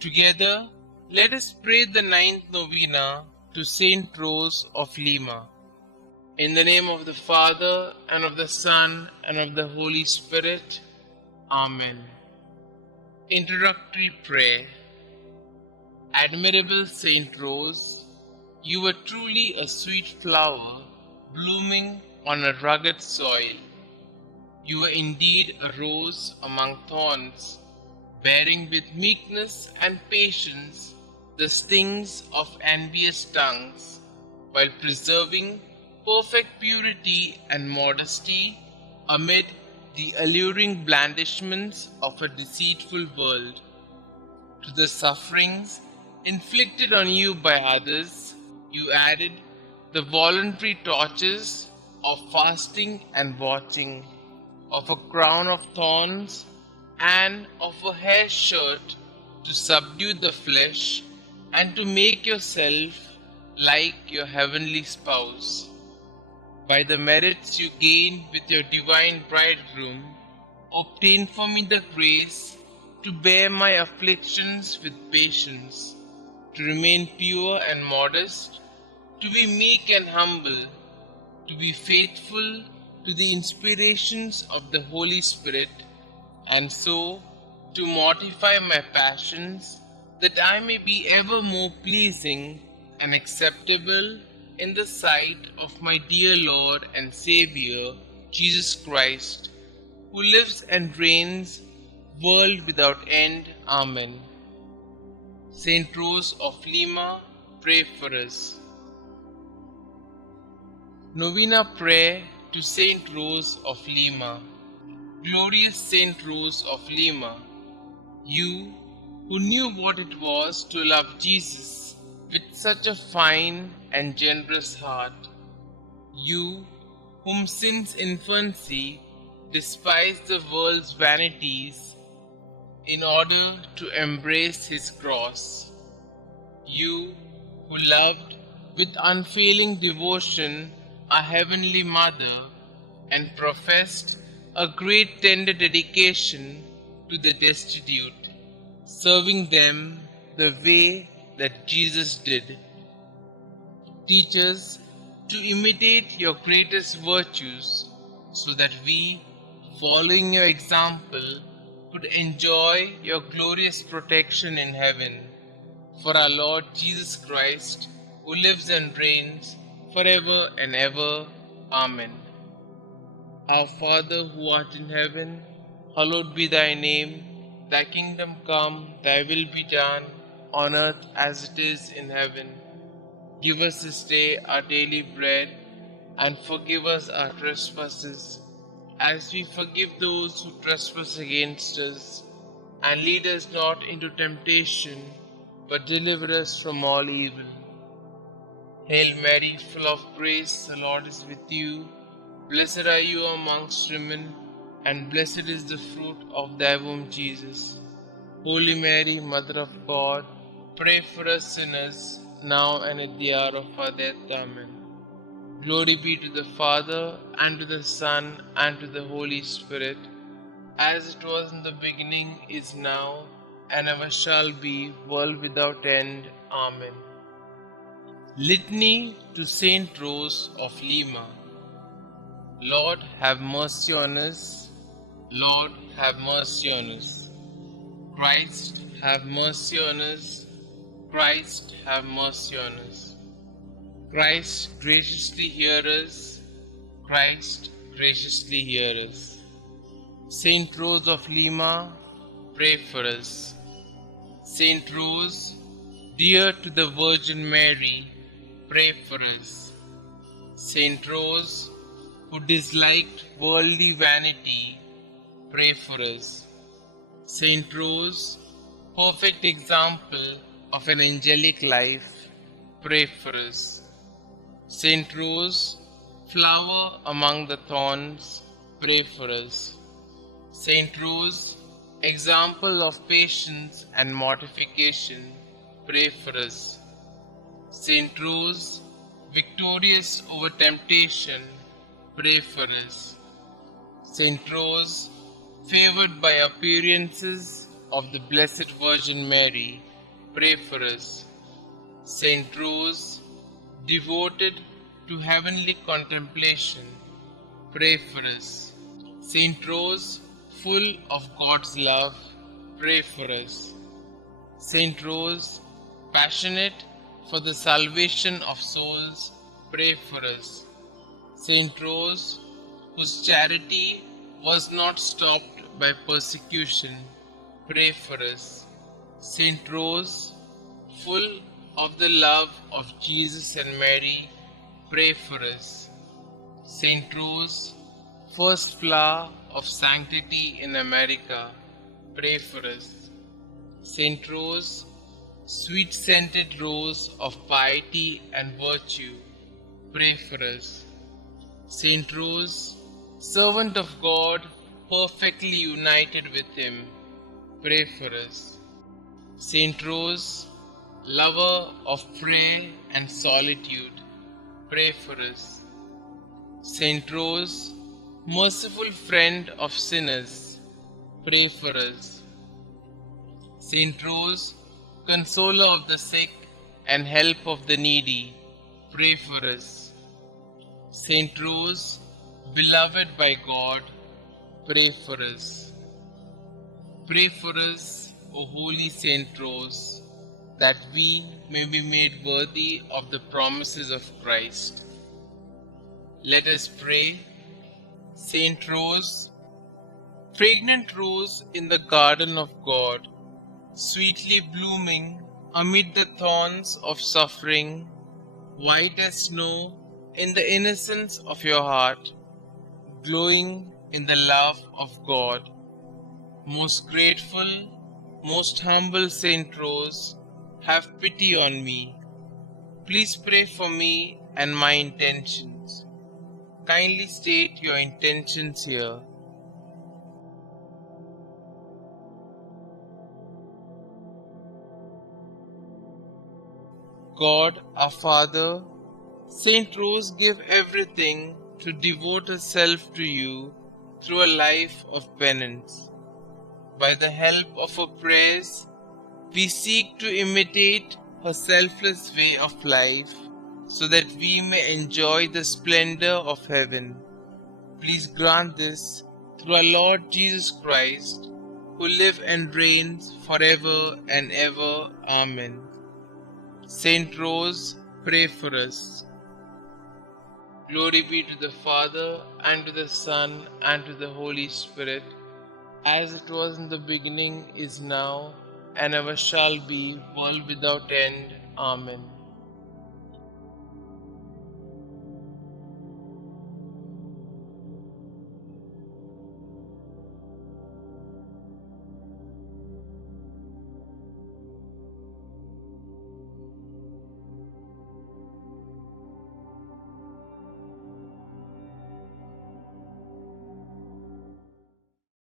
Together, let us pray the ninth novena to St Rose of Lima. In the name of the Father, and of the Son, and of the Holy Spirit. Amen. Introductory Prayer. Admirable St Rose, you were truly a sweet flower blooming on a rugged soil. You were indeed a rose among thorns, bearing with meekness and patience the stings of envious tongues, while preserving perfect purity and modesty amid the alluring blandishments of a deceitful world. To the sufferings inflicted on you by others, you added the voluntary tortures of fasting and watching, of a crown of thorns and of a hair shirt to subdue the flesh and to make yourself like your heavenly spouse. By the merits you gained with your divine bridegroom, obtain for me the grace to bear my afflictions with patience, to remain pure and modest, to be meek and humble, to be faithful to the inspirations of the Holy Spirit, and so to mortify my passions, that I may be ever more pleasing and acceptable in the sight of my dear Lord and Xavier, Jesus Christ, who lives and reigns, world without end. Amen. St Rose of Lima, pray for us. Novena Prayer to St Rose of Lima. Glorious St Rose of Lima, you who knew what it was to love Jesus with such a fine and generous heart, you whom since infancy despised the world's vanities in order to embrace his cross, you who loved with unfailing devotion our Heavenly Mother and professed a great tender dedication to the destitute, serving them the way that Jesus did. Teach us to imitate your greatest virtues, so that we, following your example, could enjoy your glorious protection in heaven. For our Lord Jesus Christ, who lives and reigns forever and ever. Amen. Our Father who art in heaven, hallowed be thy name. Thy kingdom come, thy will be done, on earth as it is in heaven. Give us this day our daily bread, and forgive us our trespasses, as we forgive those who trespass against us. And lead us not into temptation, but deliver us from all evil. Hail Mary, full of grace, the Lord is with you. Blessed are you amongst women, and blessed is the fruit of thy womb, Jesus. Holy Mary, Mother of God, pray for us sinners, now and at the hour of our death. Amen. Glory be to the Father, and to the Son, and to the Holy Spirit, as it was in the beginning, is now, and ever shall be, world without end. Amen. Litany to St Rose of Lima. Lord, have mercy on us. Lord, have mercy on us. Christ, have mercy on us. Christ, have mercy on us. Christ, graciously hear us. Christ, graciously hear us. St Rose of Lima, pray for us. St Rose, dear to the Virgin Mary, pray for us. St Rose, who disliked worldly vanity, pray for us. St Rose, perfect example of an angelic life, pray for us. St Rose, flower among the thorns, pray for us. St Rose, example of patience and mortification, pray for us. St Rose, victorious over temptation, pray for us. St Rose, favored by appearances of the Blessed Virgin Mary, pray for us. St Rose, devoted to heavenly contemplation, pray for us. St Rose, full of God's love, pray for us. St Rose, passionate for the salvation of souls, pray for us. St Rose, whose charity was not stopped by persecution, pray for us. St Rose, full of the love of Jesus and Mary, pray for us. St Rose, first flower of sanctity in America, pray for us. St Rose, sweet-scented rose of piety and virtue, pray for us. St Rose, servant of God, perfectly united with Him, pray for us. St Rose, lover of prayer and solitude, pray for us. St Rose, merciful friend of sinners, pray for us. St Rose, consoler of the sick and help of the needy, pray for us. St Rose, beloved by God, pray for us. Pray for us, O Holy St Rose, that we may be made worthy of the promises of Christ. Let us pray. St Rose, fragrant rose in the garden of God, sweetly blooming amid the thorns of suffering, white as snow in the innocence of your heart, glowing in the love of God. Most grateful, most humble St. Rose, have pity on me. Please pray for me and my intentions. Kindly state your intentions here. God, our Father, St. Rose gave everything to devote herself to you through a life of penance. By the help of her prayers, we seek to imitate her selfless way of life so that we may enjoy the splendor of heaven. Please grant this through our Lord Jesus Christ, who lives and reigns forever and ever. Amen. Saint Rose, pray for us. Glory be to the Father, and to the Son, and to the Holy Spirit, as it was in the beginning, is now, and ever shall be, world without end. Amen.